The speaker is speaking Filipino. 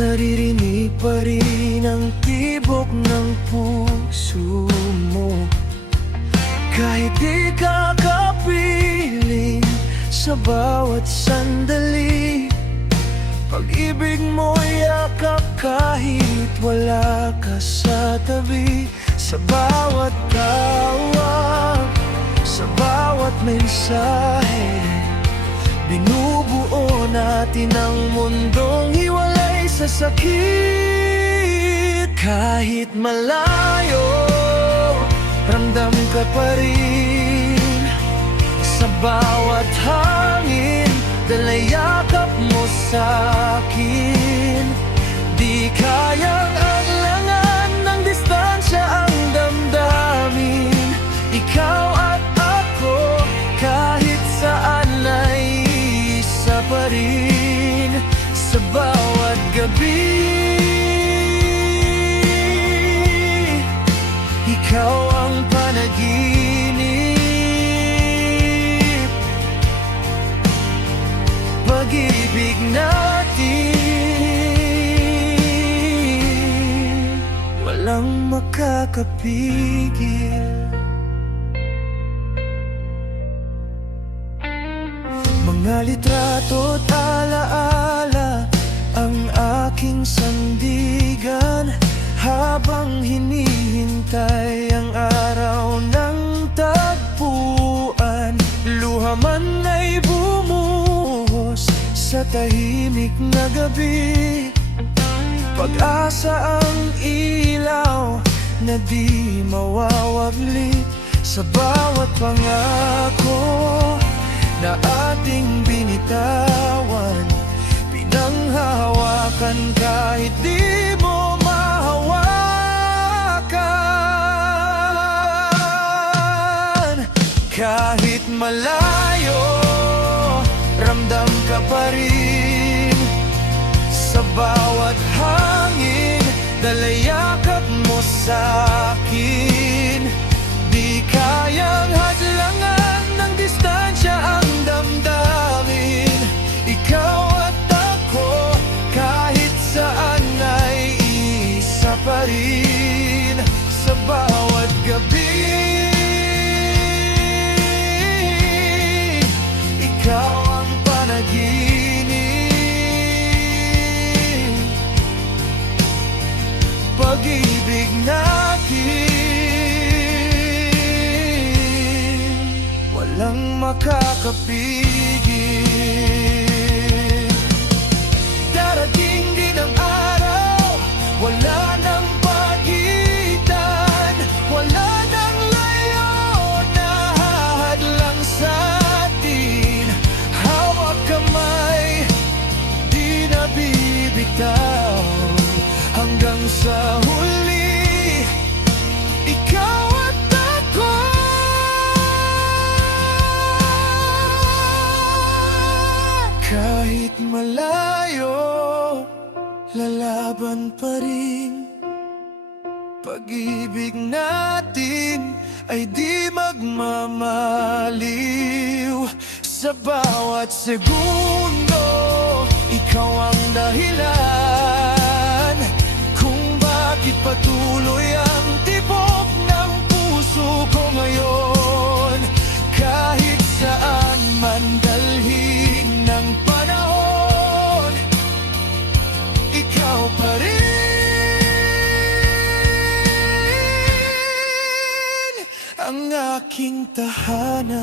Naririnig pa rin ang tibok ng puso mo, kahit di ka kapiling sa bawat sandali. Pag-ibig mo yakap kahit wala ka sa tabi. Sa bawat tawag, sa bawat mensahe, binubuo natin ang mundong hiwalay sa sakit. Kahit malayo, ramdam ka pa rin. Sa bawat hangin, dala yakap mo sa'kin. Di kayang aglangan ng distansya ang damdamin. Ikaw at ako, kahit saan ay isa pa rin. Sa bawat gabi, ikaw ang panaginip. Pag-ibig natin, walang makakapigil. Mga litrato at alaala ang aking sandigan, habang hinihintay ang araw ng tagpuan. Luha man ay bumuhos sa tahimik na gabi. Pag-asa ang ilaw na di mawawaglit. Sa bawat pangako na ating binitawan, pinanghahawakan kahit di mo mahawakan. Kahit malayo, ramdam ka pa rin. Sa bawat hangin, dala yakap mo sa'kin. Di kayang hadlangan ng distansya ang damdamin. Ikaw at ako, kahit saan ay isa pa rin. Sa bawat gabi, ikaw ang panaginip. Pag-ibig natin, walang makakapigil. Darating din ang araw, wala nang pagitan. Wala nang layo na hahadlang sa atin. Hawak kamay, di na bibitaw. Hanggang sa huli, ikaw at ako. Kahit malayo, lalaban pa rin. Pag-ibig natin ay di magmamaliw. Sa bawat segundo, ikaw ang dahilan kung bakit patuloy ang tibok ng puso ko ngayon. Kahit saan man dalhin ng panahon, ikaw pa rin ang aking tahanan.